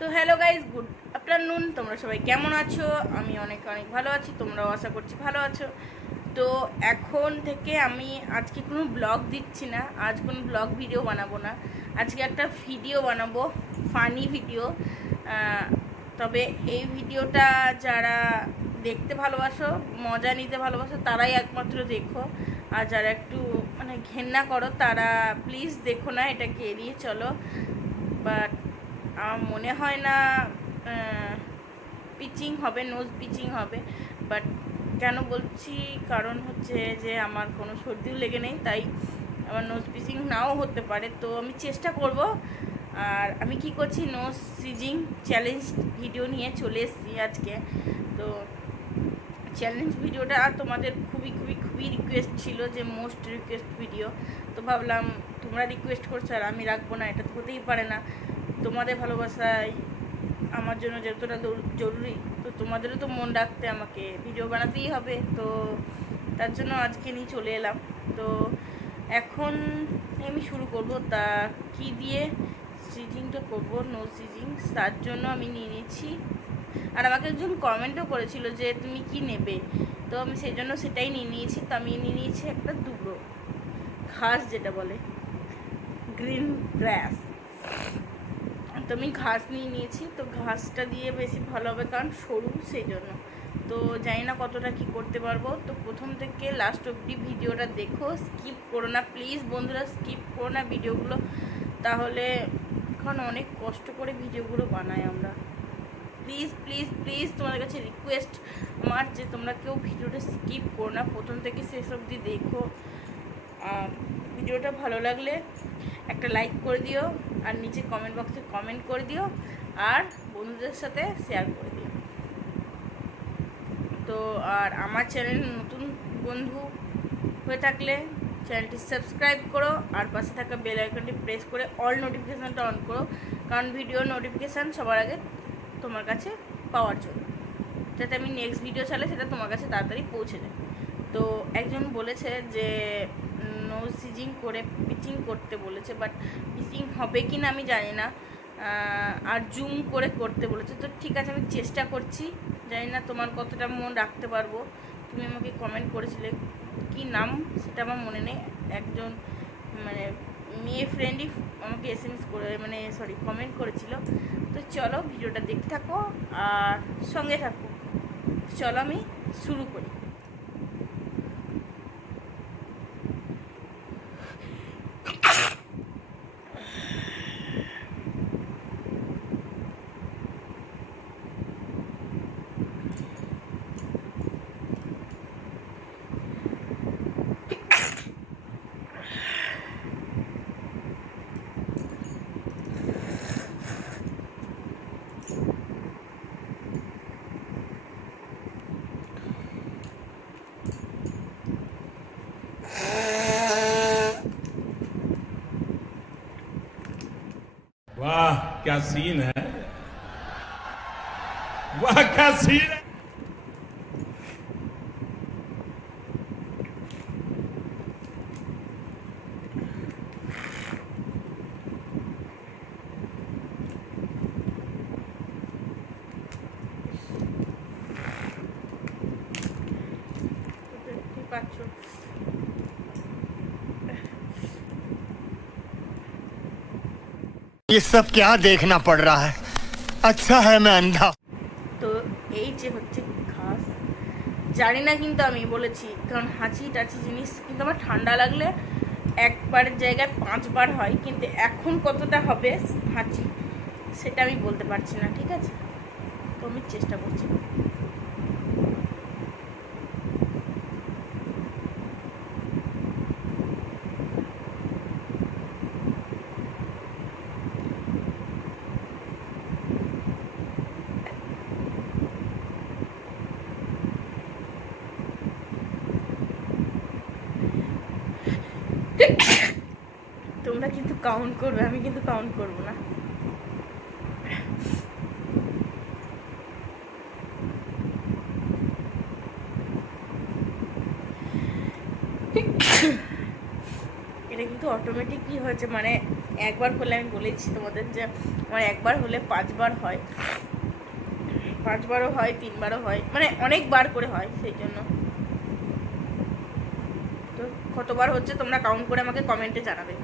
তো hello guys, good afternoon. তোমরা সবাই কেমন আছো? আমি অনেক অনেক ভালো আছি, তোমরাও আশা করছি ভালো আছো। তো এখন থেকে আমি আজকে কোনো ব্লগ দিচ্ছি না, আজ কোনো ব্লগ ভিডিও বানাবো না। আজকে একটা ভিডিও বানাবো, ফানি ভিডিও। তবে এই ভিডিওটা যারা দেখতে ভালোবাসো, মজা নিতে ভালোবাসো, তারাই একমাত্র দেখো। আর যারা একটু মানে ঘেন্না করো তারা প্লিজ দেখো না, এটাকে এড়িয়ে চলো। বাট আমার মনে হয় না পিচিং হবে, নোজ পিচিং হবে। বাট কেন বলছি, কারণ হচ্ছে যে আমার কোনো সর্দিও লেগে নেই, তাই আমার নোজ পিচিং নাও হতে পারে। তো আমি চেষ্টা করব। আর আমি কি করছি, নোজ সিজিং চ্যালেঞ্জ ভিডিও নিয়ে চলে এসেছি আজকে। তো চ্যালেঞ্জ ভিডিওটা তোমাদের খুবই খুবই খুবই রিকোয়েস্ট ছিল, যে মোস্ট রিকোয়েস্ট ভিডিও। তো ভাবলাম তোমরা রিকোয়েস্ট করছো আর আমি রাখবো না, এটা তো হতেই পারে না। তোমাদের ভালোবাসাই আমার জন্য যতটা জরুরি, তো তোমাদেরও তো মন রাখতে আমাকে ভিডিও বানাতেই হবে। তো তার জন্য আজকে নিয়ে চলে এলাম। তো এখন আমি শুরু করব। তা কি দিয়ে স্টিচিংটা করব, নো স্টিচিং, তার জন্য আমি নিয়ে নিচ্ছি। আর আমাকে একজন কমেন্টও করেছিল যে তুমি কি নেবে, তো আমি সেই জন্য সেটাই নিয়ে নিয়েছি। তো আমি নিয়ে নিয়েছি একটা দুটো ঘাস, যেটা বলে গ্রিন গ্রাস। তো আমি ঘাস নিয়ে নিয়েছি। তো ঘাসটা দিয়ে বেশি ভালো হবে, কারণ সরু, সেই জন্য। তো জানি না কতটা কি করতে পারবো। তো প্রথম থেকে লাস্ট অবধি ভিডিওটা দেখো, স্কিপ করো না প্লিজ বন্ধুরা, স্কিপ করো না ভিডিওগুলো। তাহলে এখন অনেক কষ্ট করে ভিডিওগুলো বানাই আমরা। প্লিজ প্লিজ প্লিজ তোমাদের কাছে রিকোয়েস্ট আমার, যে তোমরা কেউ ভিডিওটা স্কিপ করো না, প্রথম থেকে শেষ অবধি দেখো। ভিডিওটা ভালো লাগলে একটা লাইক করে দিও, আর নিচে কমেন্ট বক্সে কমেন্ট করে দিও, আর বন্ধুদের সাথে শেয়ার করে দিও। তো আর আমার চ্যানেল নতুন বন্ধু হয়ে থাকলে চ্যানেলটি সাবস্ক্রাইব করো, আর পাশে থাকা বেল আইকনটি প্রেস করে অল নোটিফিকেশানটা অন করো, কারণ ভিডিও নোটিফিকেশান সবার আগে তোমার কাছে পাওয়ার জন্য, যাতে আমি নেক্সট ভিডিও চালে সেটা তোমার কাছে তাড়াতাড়ি পৌঁছে যায়। তো একজন বলেছে যে নোজ সিজিং করে পিচিং করতে বলেছে, বাট পিচিং হবে কি না আমি জানি না। আর জুম করে করতে বলেছে। তো ঠিক আছে, আমি চেষ্টা করছি, জানি না তোমার কতটা মন রাখতে পারবো। তুমি আমাকে কমেন্ট করেছিলে, কি নাম সেটা আমার মনে নেই, একজন মানে মেয়ে ফ্রেন্ডই আমাকে এসএমএস করে, মানে সরি কমেন্ট করেছিল। তো চলো ভিডিওটা দেখতে থাকো আর সঙ্গে থাকো। চলো আমি শুরু করি। वाह क्या सीन है, वाह क्या सीन है। পাচ্ছ ये सब क्या देखना पड़ रहा है। अच्छा है मैं अंधा। তো এই যে হচ্ছে ঘাস, জানি না কিন্তু আমি বলেছি, কারণ হাঁচি টাচি জিনিস কিন্তু আমার ঠান্ডা লাগলে একবারের জায়গায় 5 বার হয়, কিন্তু এখন কতটা হবে হাঁচি সেটা আমি বলতে পারছি না, ঠিক আছে? তো আমি চেষ্টা করছি। তোমরা কিন্তু কাউন্ট করবে, আমি কিন্তু কাউন্ট করবো না। এটা কিন্তু অটোমেটিকই হয়েছে, মানে একবার করলে আমি বলেছি তোমাদের যে আমার একবার হলে 5 বার হয়, 5 বারও হয়, 3 বারও হয়, মানে অনেকবার করে হয়। সেই জন্য তো কতবার হচ্ছে তোমরা কাউন্ট করে আমাকে কমেন্টে জানাবে।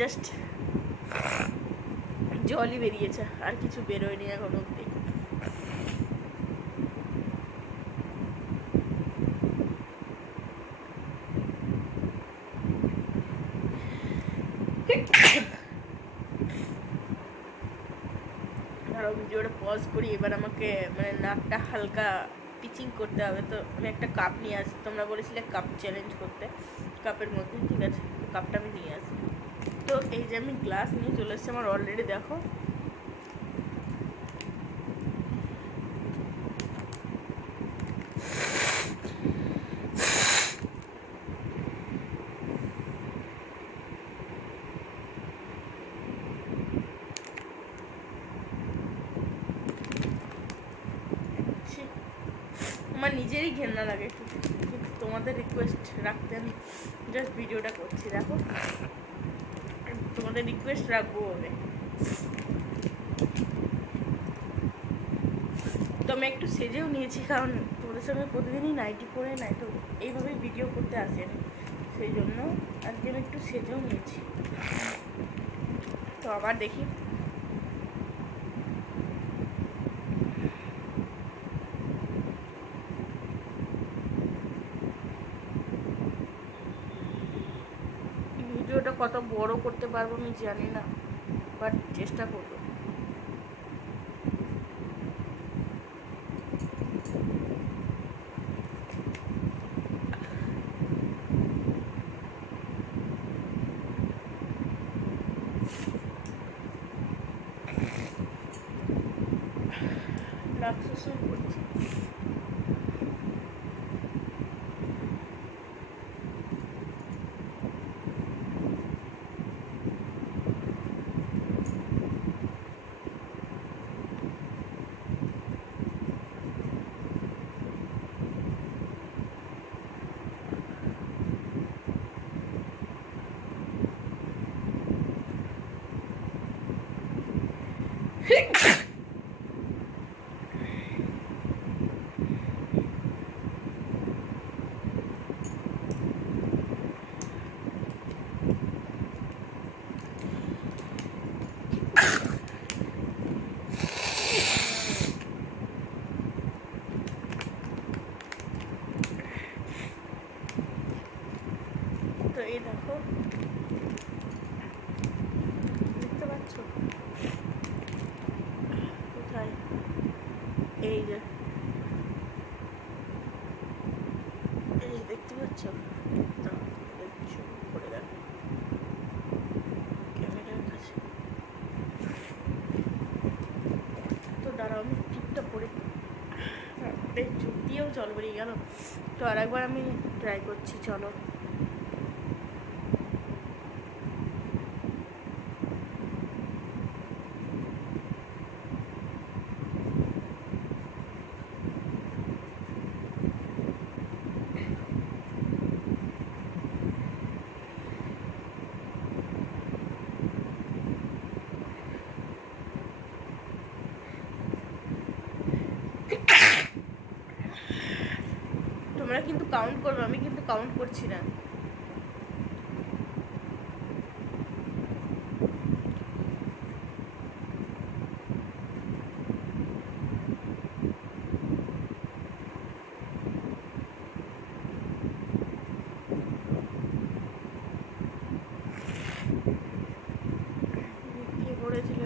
জাস্ট জলই বেরিয়েছে, আর কিছু বেরোয়নি এখন অব্দি। ধরো ভিডিওটা পজ করি, এবার আমাকে মানে নাকটা হালকা পিচিং করতে হবে। তো আমি একটা কাপ নিয়ে আসি, তোমরা বলেছিলে কাপ চ্যালেঞ্জ করতে, কাপের মধ্যে, ঠিক আছে, কাপটা আমি নিয়ে আসি। তো এই যে আমি গ্লাস নিয়ে চলে এসেছি, আমার অলরেডি দেখো আমার নিজেরই ঘেন্না লাগে একটু, কিন্তু তোমাদের রিকোয়েস্ট রাখতে আমি জাস্ট ভিডিওটা করছি। দেখো তোমাদের রিকোয়েস্ট রাখবো বলে। তো আমি একটু সেজেও নিয়েছি, কারণ তোমাদের সঙ্গে প্রতিদিনই নাইটি পরে নাই, তো এইভাবেই ভিডিও করতে আসেন, সেই জন্য আজকে আমি একটু সেজেও নিয়েছি। তো আবার দেখি ভিডিওটা কত বড় করতে পারবো আমি জানি না, বাট চেষ্টা করবো। রাক্ষসই করছি। তো এই দেখো, দেখতে পাচ্ছ কোথায়, এই যে দেখতে পাচ্ছ, দেখছো করে দেখো ক্যামেরার কাছে। তো দাঁড়াও আমি টিপটা পরে, চুপ দিয়েও জল বেরিয়ে গেল। তো আর একবার আমি ট্রাই করছি, চলো। তোমরা কিন্তু কাউন্ট করবে, আমি কিন্তু কাউন্ট করছি না। কে পড়েছিল?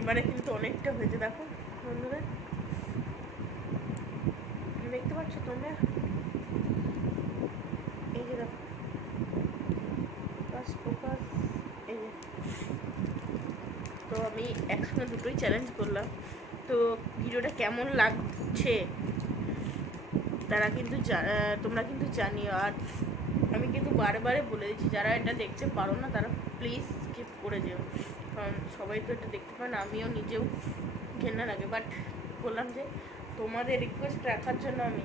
এবারে কিন্তু অনেকটা হয়েছে, দেখো বন্ধুরা, দেখতে পাচ্ছ তোমরা? এই যে দেখো ফোকাস, এই যে। তো আমি একসঙ্গে দুটোই চ্যালেঞ্জ করলাম। তো ভিডিওটা কেমন লাগছে তোমরা কিন্তু জানিও। আর আমি কিন্তু বারে বলে দিচ্ছি, যারা এটা দেখতে পারো না তারা প্লিজ স্কিপ করে যেও, কারণ সবাই তো এটা দেখতে পায় না, আমিও নিজেও ঘেন্না লাগে। বাট বললাম যে তোমাদের রিকোয়েস্ট রাখার জন্য আমি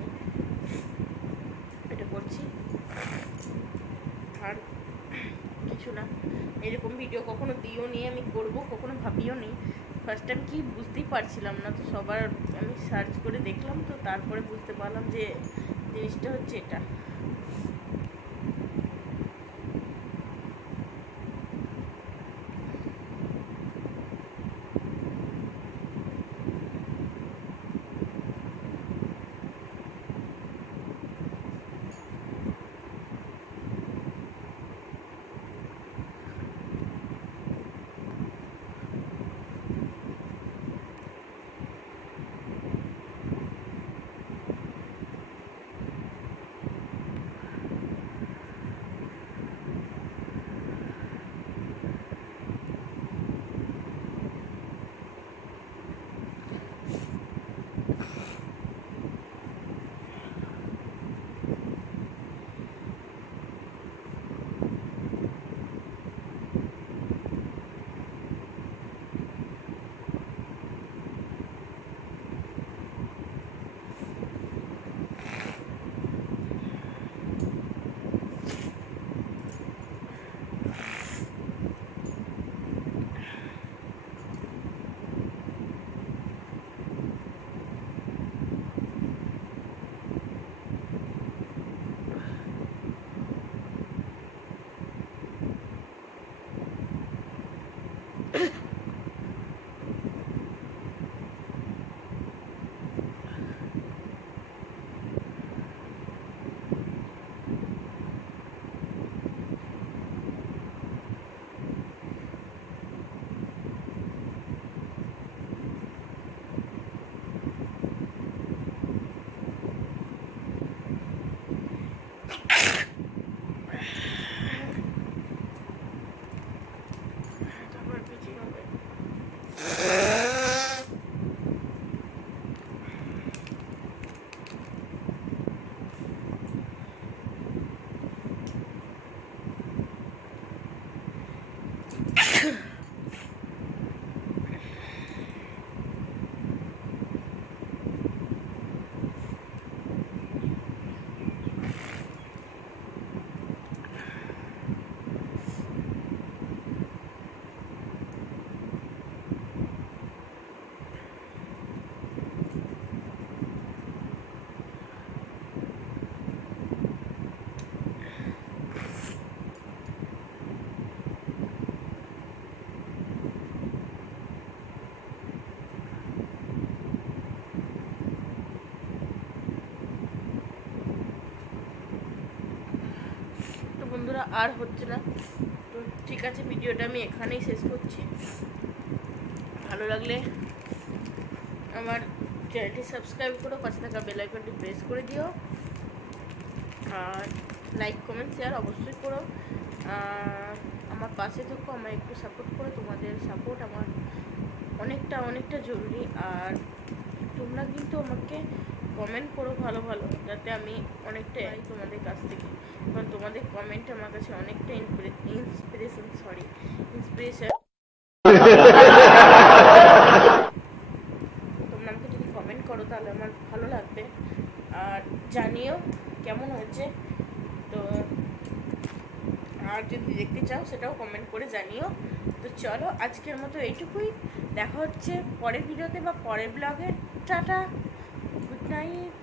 এটা করছি, আর কিছু না। এরকম ভিডিও কখনো দিও নি, আমি করবো কখনো ভাবিও নি। ফার্স্ট টাইম কি বুঝতেই পারছিলাম না, তো সবার আমি সার্চ করে দেখলাম, তো তারপরে বুঝতে পারলাম যে জিনিসটা হচ্ছে এটা। বন্ধুরা আর হচ্ছে না, তো ঠিক আছে, ভিডিওটা আমি এখানেই শেষ করছি। ভালো লাগলে আমার চ্যানেলটি সাবস্ক্রাইব করো, পাশে থাকা বেল আইকনটি প্রেস করে দিও, আর লাইক কমেন্ট শেয়ার অবশ্যই করো। আমার পাশে থেকো, আমার একটু সাপোর্ট করো, তোমাদের সাপোর্ট আমার অনেকটা জরুরি। আর তোমরা কিন্তু আমাকে কমেন্ট করো ভালো যাতে আমি অনেকটাই তোমাদের কাছ থেকে, কারণ তোমাদের কমেন্ট আমার কাছে অনেকটা ইন্সপিরেশন তোমরা আমাকে যদি কমেন্ট করো তাহলে আমার ভালো লাগবে, আর জানিও কেমন হয়েছে। তো আর যদি দেখতে চাও সেটাও কমেন্ট করে জানিও। তো চলো আজকের মতো এইটুকুই, দেখা হচ্ছে পরের ভিডিওতে বা পরের ব্লগে। Tata, good night.